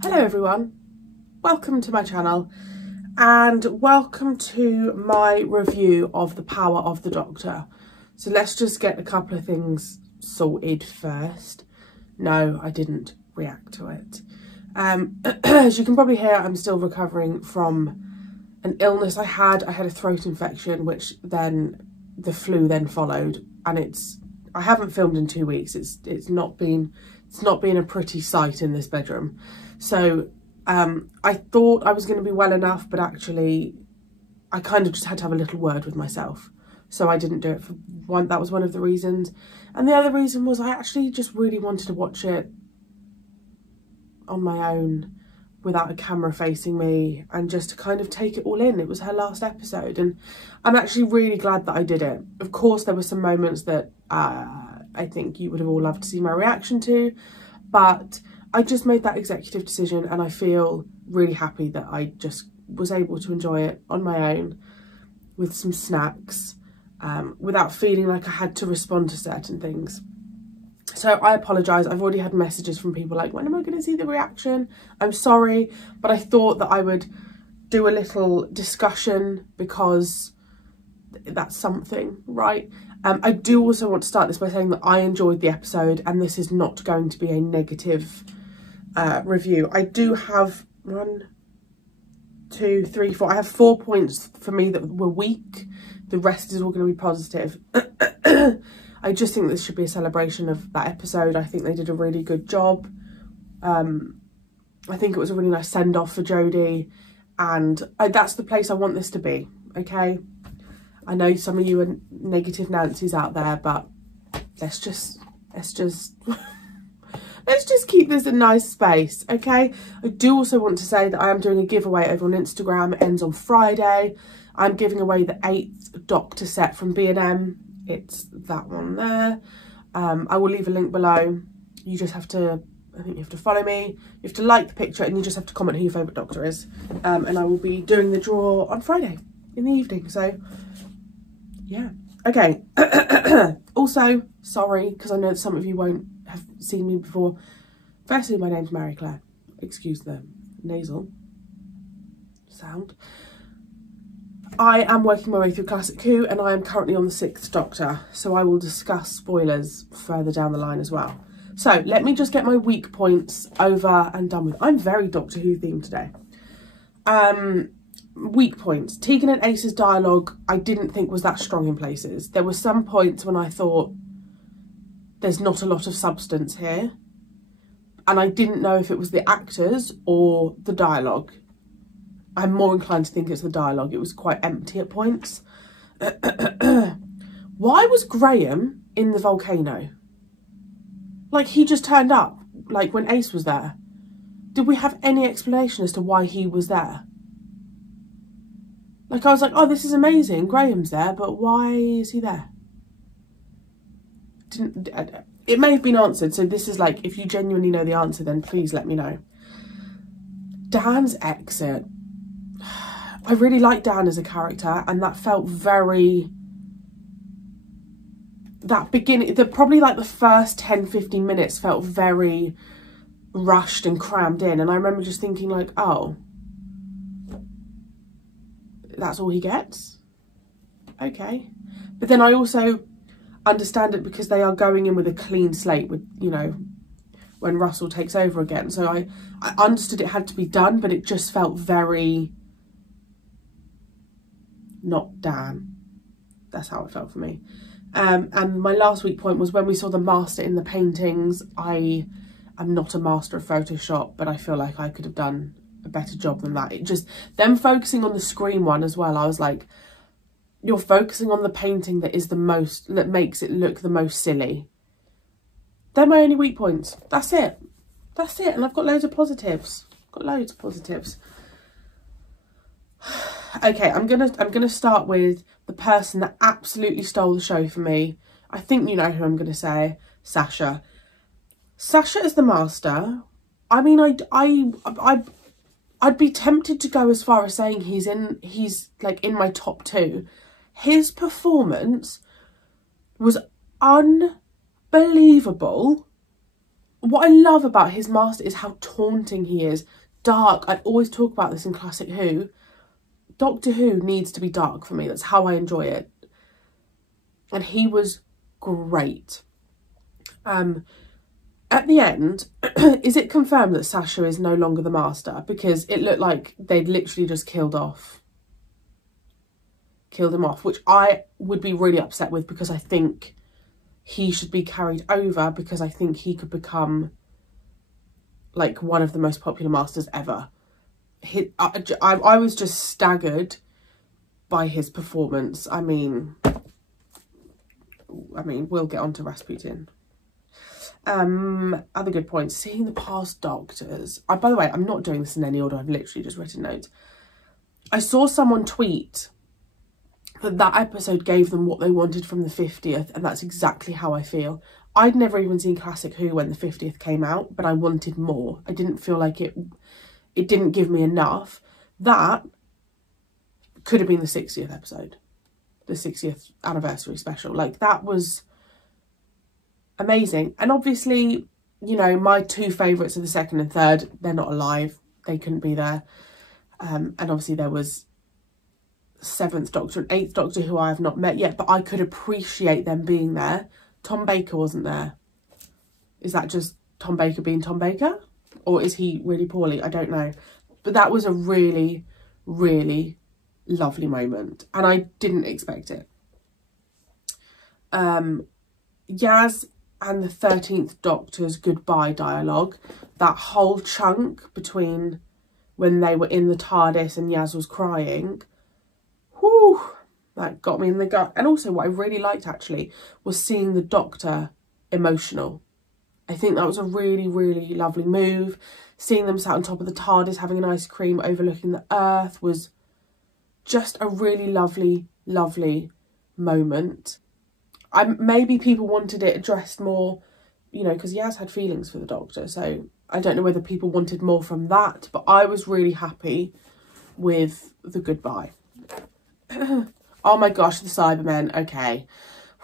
Hello everyone, welcome to my channel and welcome to my review of The Power of the Doctor. So let's just get a couple of things sorted first. No, I didn't react to it. As you can probably hear, I'm still recovering from an illness I had. I had a throat infection, which then the flu then followed, and I haven't filmed in 2 weeks. It's not been a pretty sight in this bedroom. So I thought I was going to be well enough, but actually I kind of just had to have a little word with myself. So I didn't do it for one. That was one of the reasons. And the other reason was I actually just really wanted to watch it on my own without a camera facing me and just to kind of take it all in. It was her last episode and I'm actually really glad that I did it. Of course, there were some moments that I think you would have all loved to see my reaction to, but I just made that executive decision and I feel really happy that I just was able to enjoy it on my own with some snacks without feeling like I had to respond to certain things. So I apologise. I've already had messages from people like, when am I going to see the reaction? I'm sorry, but I thought that I would do a little discussion because that's something, right? I do also want to start this by saying that I enjoyed the episode and this is not going to be a negative review. I do have 1, 2, 3, 4. I have 4 points for me that were weak. The rest is all going to be positive. I just think this should be a celebration of that episode. I think they did a really good job. I think it was a really nice send-off for Jodie, and that's the place I want this to be, okay? I know some of you are negative Nancy's out there, but let's just let's just keep this a nice space, okay? I do also want to say that I am doing a giveaway over on Instagram. It ends on Friday. I'm giving away the 8th Doctor set from B&M. It's that one there. I will leave a link below. You just have to, I think you have to follow me. You have to like the picture and you just have to comment who your favourite Doctor is. And I will be doing the draw on Friday in the evening. So, yeah. Okay. Also, sorry, because I know some of you won't have seen me before. Firstly, my name's Marie-Clare. Excuse the nasal sound. I am working my way through Classic Who and I am currently on the 6th Doctor, so I will discuss spoilers further down the line as well. So let me just get my weak points over and done with. I'm very Doctor Who themed today. Weak points. Tegan and Ace's dialogue I didn't think was that strong in places. There were some points when I thought there's not a lot of substance here, and I didn't know if it was the actors or the dialogue. I'm more inclined to think it's the dialogue. It was quite empty at points. Why was Graham in the volcano? Like, he just turned up, like, when Ace was there. Did we have any explanation as to why he was there? Like, I was like, oh, this is amazing. Graham's there, but why is he there? It may have been answered. So this is like, if you genuinely know the answer, then please let me know. Dan's exit. I really like Dan as a character, and that felt very, that beginning, probably like the first 10-15 minutes felt very rushed and crammed in, and I remember just thinking like, oh, that's all he gets? Okay. But then I also understand it because they are going in with a clean slate with, you know, when Russell takes over again. So I understood it had to be done, but it just felt very not Dan. That's how it felt for me. And my last weak point was when we saw the master in the paintings. I am not a master of Photoshop, but I feel like I could have done a better job than that. It just, them focusing on the screen one as well, I was like, you're focusing on the painting that is the most, that makes it look the most silly. They're my only weak points. That's it. That's it. And I've got loads of positives. Got loads of positives. Okay, I'm gonna start with the person that absolutely stole the show for me. I think you know who I'm gonna say. Sasha. Sasha is the master. I mean, I'd be tempted to go as far as saying he's like in my top 2. His performance was unbelievable what I love about his master is how taunting he is. Dark. I always talk about this in Classic Who. Doctor Who needs to be dark for me. That's how I enjoy it. And he was great. At the end, is it confirmed that Sasha is no longer the master? Because it looked like they'd literally just killed him off, which I would be really upset with, because I think he should be carried over, because I think he could become like one of the most popular masters ever. I was just staggered by his performance. I mean, we'll get on to Rasputin. Other good points. Seeing the past doctors. By the way, I'm not doing this in any order. I've literally just written notes. I saw someone tweet that episode gave them what they wanted from the 50th, and that's exactly how I feel. I'd never even seen Classic Who when the 50th came out, but I wanted more. I didn't feel like it didn't give me enough. That could have been the 60th episode, the 60th anniversary special. Like, that was amazing. And obviously, you know, my two favourites are the second and third. They're not alive. They couldn't be there. And obviously there was 7th Doctor and 8th Doctor, who I have not met yet, but I could appreciate them being there. Tom Baker wasn't there. Is that just Tom Baker being Tom Baker? Or is he really poorly? I don't know. But that was a really, really lovely moment. And I didn't expect it. Yaz and the 13th Doctor's goodbye dialogue. That whole chunk between when they were in the TARDIS and Yaz was crying. Whew, that got me in the gut. And also what I really liked, actually, was seeing the Doctor emotional. I think that was a really, really lovely move. Seeing them sat on top of the TARDIS having an ice cream overlooking the Earth was just a really lovely, lovely moment. Maybe people wanted it addressed more, you know, because Yaz had feelings for the Doctor. So I don't know whether people wanted more from that. But I was really happy with the goodbye. Oh my gosh, the Cybermen. Okay.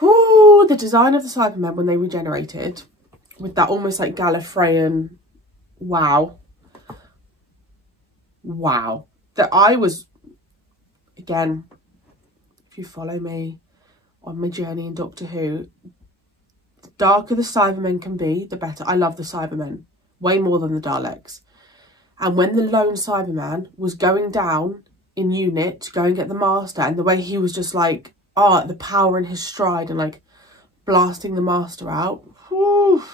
Whoo, the design of the Cybermen when they regenerated, with that almost like Gallifreyan, wow. Wow. That I was, again, if you follow me on my journey in Doctor Who, the darker the Cybermen can be, the better. I love the Cybermen way more than the Daleks. And when the lone Cyberman was going down in unit to go and get the Master, and the way he was just like, oh, the power in his stride and like blasting the Master out, whew.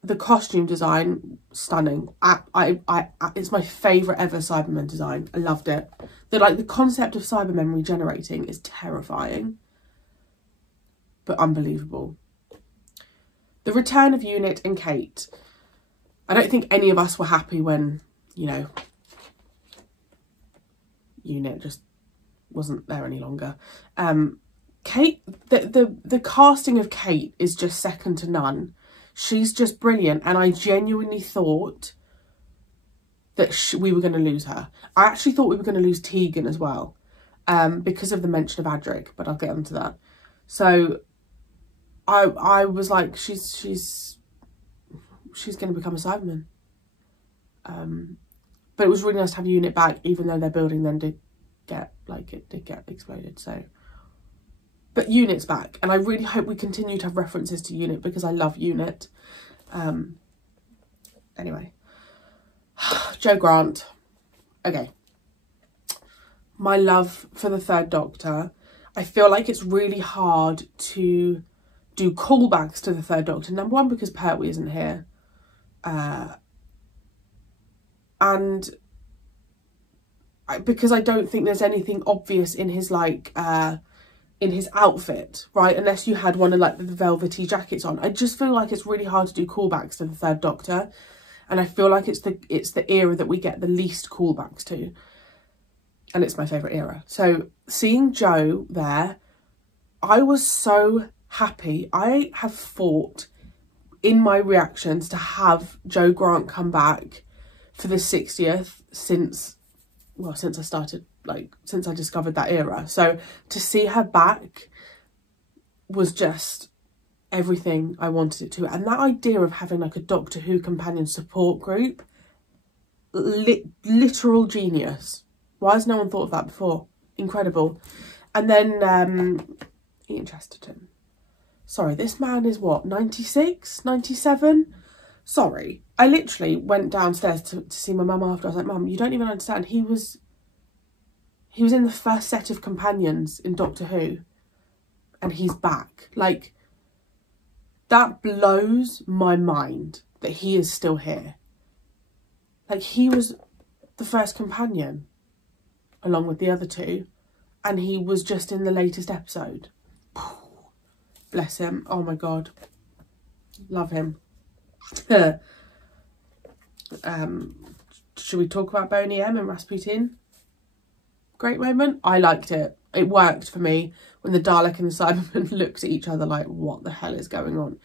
The costume design, stunning. It's my favourite ever Cybermen design. I loved it. The concept of Cybermen regenerating is terrifying, but unbelievable. The return of Unit and Kate. I don't think any of us were happy when, you know, Unit just wasn't there any longer. Kate, the casting of Kate is just second to none. She's just brilliant, and I genuinely thought that we were going to lose her. I actually thought we were going to lose Tegan as well, because of the mention of Adric, but I'll get onto that. So I was like, she's going to become a Cyberman. But it was really nice to have Unit back, even though their building then did get exploded. So, but Unit's back, and I really hope we continue to have references to Unit, because I love Unit. Anyway, Jo Grant. Okay, my love for the Third Doctor. I feel like it's really hard to do callbacks to the Third Doctor. Number one, because Pertwee isn't here, and because I don't think there's anything obvious in his in his outfit, right? Unless you had one of like the velvety jackets on. I just feel like it's really hard to do callbacks to the Third Doctor, and I feel like it's the era that we get the least callbacks to, and it's my favourite era. So seeing Jo there, I was so happy. I have fought in my reactions to have Jo Grant come back for the 60th since I started, since I discovered that era. So to see her back was just everything I wanted it to. And that idea of having like a Doctor Who companion support group, literal genius. Why has no one thought of that before? Incredible. And then Ian Chesterton. Sorry, this man is what, 96, 97? Sorry. I literally went downstairs to see my mum after. I was like, Mum, you don't even understand. He was in the first set of companions in Doctor Who. And he's back. Like, that blows my mind that he is still here. Like, he was the first companion along with the other two. And he was just in the latest episode. Bless him. Oh my God. Love him. Should we talk about Boney M and Rasputin? Great moment. I liked it. It worked for me when the Dalek and the Cyberman looked at each other like, what the hell is going on?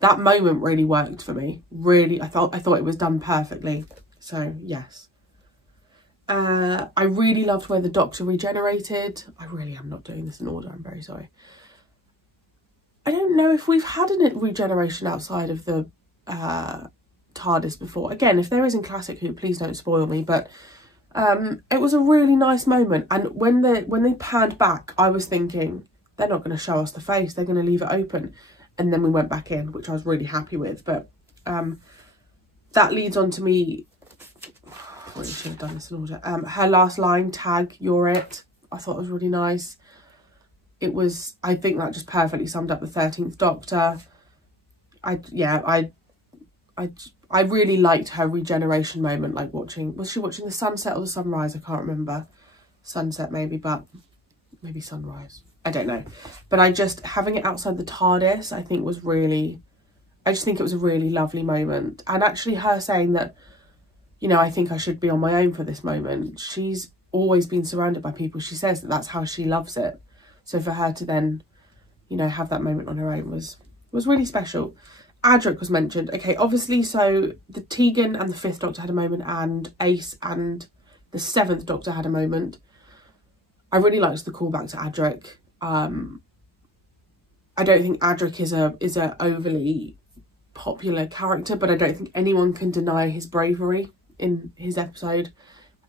That moment really worked for me. Really, I thought it was done perfectly. So, yes. I really loved where the Doctor regenerated. I really am not doing this in order. I'm very sorry. I don't know if we've had a regeneration outside of the TARDIS before. Again, if there is in Classic Who, please don't spoil me. But it was a really nice moment. And when they panned back, I was thinking, they're not going to show us the face. They're going to leave it open. And then we went back in, which I was really happy with. But that leads on to me... I should have done this in order. Her last line, tag, you're it. I thought it was really nice. It was, I think that just perfectly summed up the 13th Doctor. I really liked her regeneration moment, like was she watching the sunset or the sunrise? I can't remember. Sunset maybe, but maybe sunrise. I don't know. But having it outside the TARDIS, I think I just think it was a really lovely moment. And actually her saying that, you know, I think I should be on my own for this moment. She's always been surrounded by people. She says that that's how she loves it. So for her to then, you know, have that moment on her own was really special. Adric was mentioned. Okay, obviously, so the Tegan and the 5th Doctor had a moment, and Ace and the 7th Doctor had a moment. I really liked the callback to Adric. I don't think Adric is a overly popular character, but I don't think anyone can deny his bravery in his episode.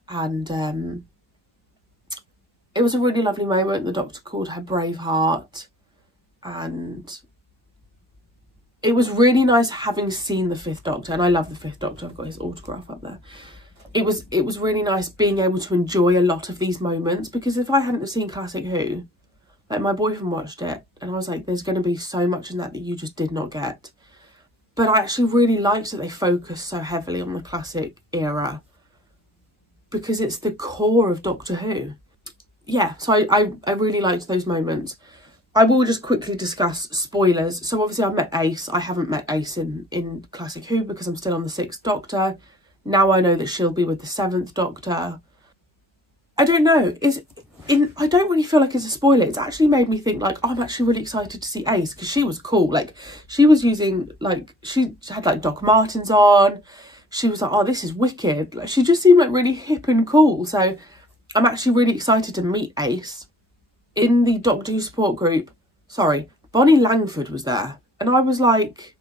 And it was a really lovely moment. The Doctor called her Braveheart, and it was really nice having seen the 5th Doctor, and I love the 5th Doctor. I've got his autograph up there. It was really nice being able to enjoy a lot of these moments, because if I hadn't have seen Classic Who, like my boyfriend watched it and I was like, there's going to be so much in that you just did not get. But I actually really liked that they focused so heavily on the classic era, because it's the core of Doctor Who. Yeah, so I really liked those moments. I will just quickly discuss spoilers. So obviously I met Ace. I haven't met Ace in Classic Who because I'm still on the 6th Doctor. Now I know that she'll be with the 7th Doctor. I don't know. I don't really feel like it's a spoiler. It's actually made me think like, oh, I'm actually really excited to see Ace, because she was cool. Like, she was using, like, she had like Doc Martens on. She was like, oh, this is wicked. Like, she just seemed like really hip and cool. So I'm actually really excited to meet Ace. In the Doctor Who support group, sorry, Bonnie Langford was there. And I was like,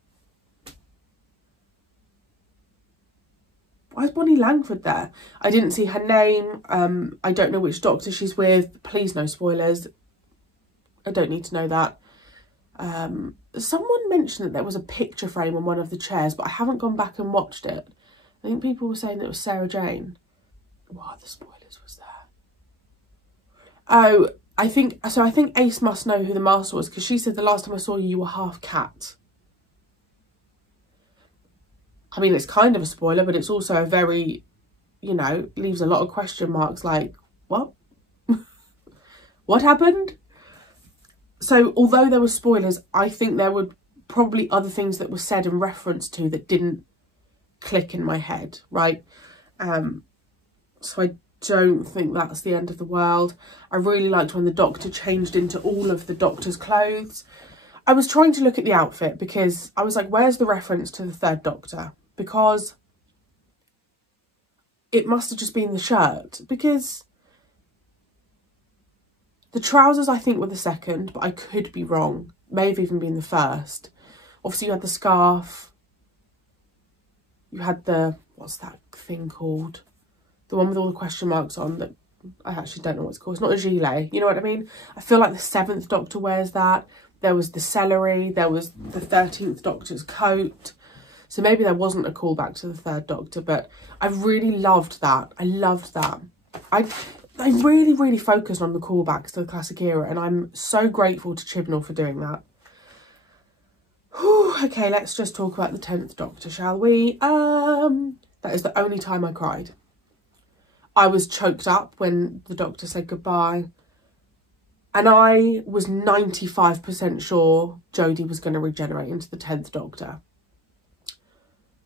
why is Bonnie Langford there? I didn't see her name. I don't know which Doctor she's with. Please, no spoilers. I don't need to know that. Someone mentioned that there was a picture frame on one of the chairs, but I haven't gone back and watched it. I think people were saying that it was Sarah Jane. What other spoilers was there? Oh, I think Ace must know who the Master was, because she said the last time I saw you, you were half cat. I mean, it's kind of a spoiler, but it's also a very, you know, leaves a lot of question marks like, what? What happened? So although there were spoilers, I think there were probably other things that were said and referenced to that didn't click in my head, right? So I don't think that's the end of the world. I really liked when the Doctor changed into all of the Doctor's clothes. I was trying to look at the outfit because I was like, where's the reference to the 3rd Doctor? Because it must have just been the shirt, because the trousers I think were the 2nd, but I could be wrong. May have even been the 1st. Obviously you had the scarf. You had the, what's that thing called? The one with all the question marks on that I actually don't know what it's called. It's not a gilet, you know what I mean? I feel like the 7th Doctor wears that. There was the celery, there was the 13th Doctor's coat. So maybe there wasn't a callback to the 3rd Doctor, but I really loved that. I loved that. I really, really focused on the callbacks to the classic era, and I'm so grateful to Chibnall for doing that. Whew, okay, let's just talk about the 10th Doctor, shall we? That is the only time I cried. I was choked up when the Doctor said goodbye. And I was 95% sure Jodie was going to regenerate into the 10th Doctor.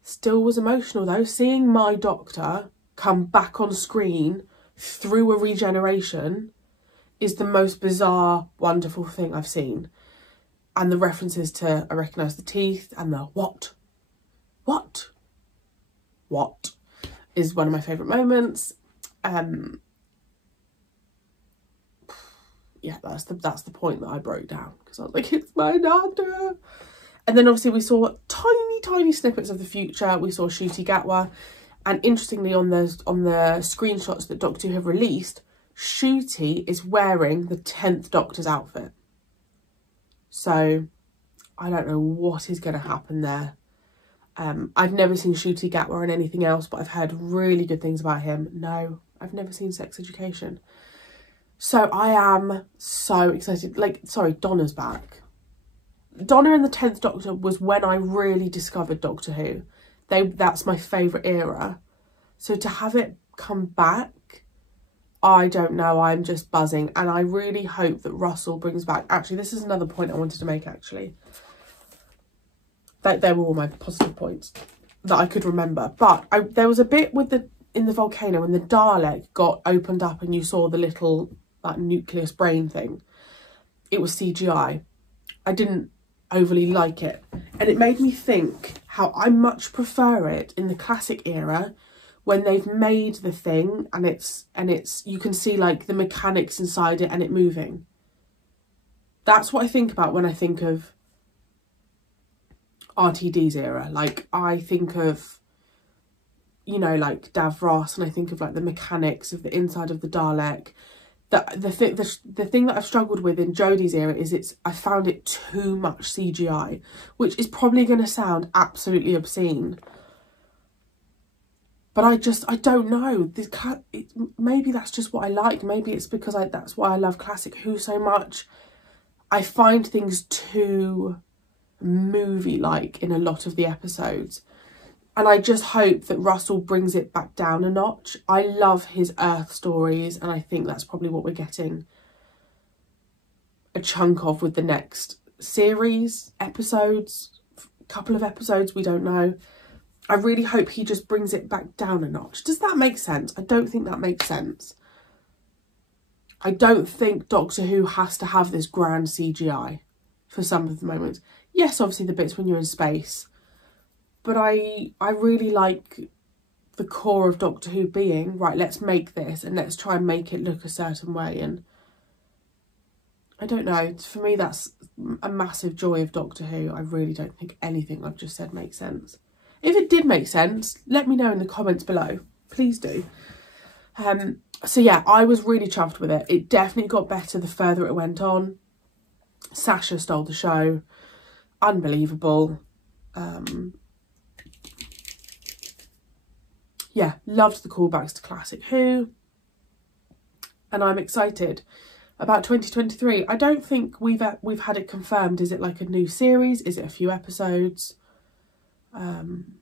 Still was emotional though. Seeing my Doctor come back on screen through a regeneration is the most bizarre, wonderful thing I've seen. And the references to I recognise the teeth and the what is one of my favourite moments. Yeah, that's the point that I broke down, because I was like, it's my Doctor. And then obviously we saw tiny snippets of the future. We saw Ncuti Gatwa, and interestingly on the screenshots that Doctor Who have released, Ncuti is wearing the 10th Doctor's outfit. So I don't know what is going to happen there. I've never seen Ncuti Gatwa in anything else, but I've heard really good things about him. No, I've never seen Sex Education. So I am so excited. Like, sorry, Donna's back. Donna in the 10th Doctor was when I really discovered Doctor Who. That's my favourite era. So to have it come back, I don't know, I'm just buzzing. And I really hope that Russell brings back... Actually, this is another point I wanted to make, actually. They were all my positive points that I could remember. But there was a bit with in the volcano when the Dalek got opened up and you saw the little that nucleus brain thing. It was CGI. I didn't overly like it, and it made me think how I much prefer it in the classic era when they've made the thing and it's you can see like the mechanics inside it and it moving. That's what I think about when I think of RTD's era. Like, I think of, you know, like Davros, and I think of like the mechanics of the inside of the Dalek. The thing that I've struggled with in Jodie's era is I found it too much CGI, which is probably going to sound absolutely obscene. But I don't know. Maybe that's just what I like. Maybe it's because that's why I love Classic Who so much. I find things too movie-like in a lot of the episodes. And I just hope that Russell brings it back down a notch. I love his Earth stories, and I think that's probably what we're getting a chunk of with the next series, episodes, couple of episodes, we don't know. I really hope he just brings it back down a notch. Does that make sense? I don't think that makes sense. I don't think Doctor Who has to have this grand CGI for some of the moments. Yes, obviously the bits when you're in space. But I really like the core of Doctor Who being, right, let's make this and let's try and make it look a certain way. And I don't know, for me that's a massive joy of Doctor Who. I really don't think anything I've just said makes sense. If it did make sense, let me know in the comments below. Please do. So yeah, I was really chuffed with it. It definitely got better the further it went on. Sasha stole the show. Unbelievable. Yeah, loved the callbacks to Classic Who. And I'm excited about 2023. I don't think we've had it confirmed. Is it like a new series? Is it a few episodes? I'm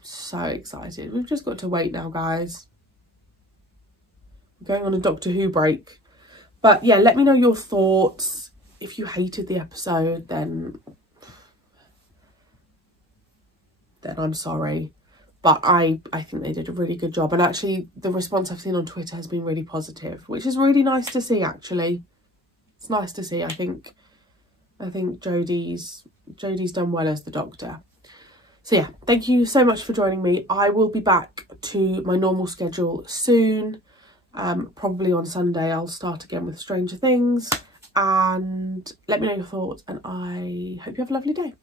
so excited. We've just got to wait now, guys. We're going on a Doctor Who break. But yeah, let me know your thoughts. If you hated the episode, then I'm sorry. But I think they did a really good job. And actually, the response I've seen on Twitter has been really positive, which is really nice to see, actually. It's nice to see. I think Jodie's done well as the Doctor. So yeah, thank you so much for joining me. I will be back to my normal schedule soon. Probably on Sunday I'll start again with Stranger Things. And let me know your thoughts, and I hope you have a lovely day.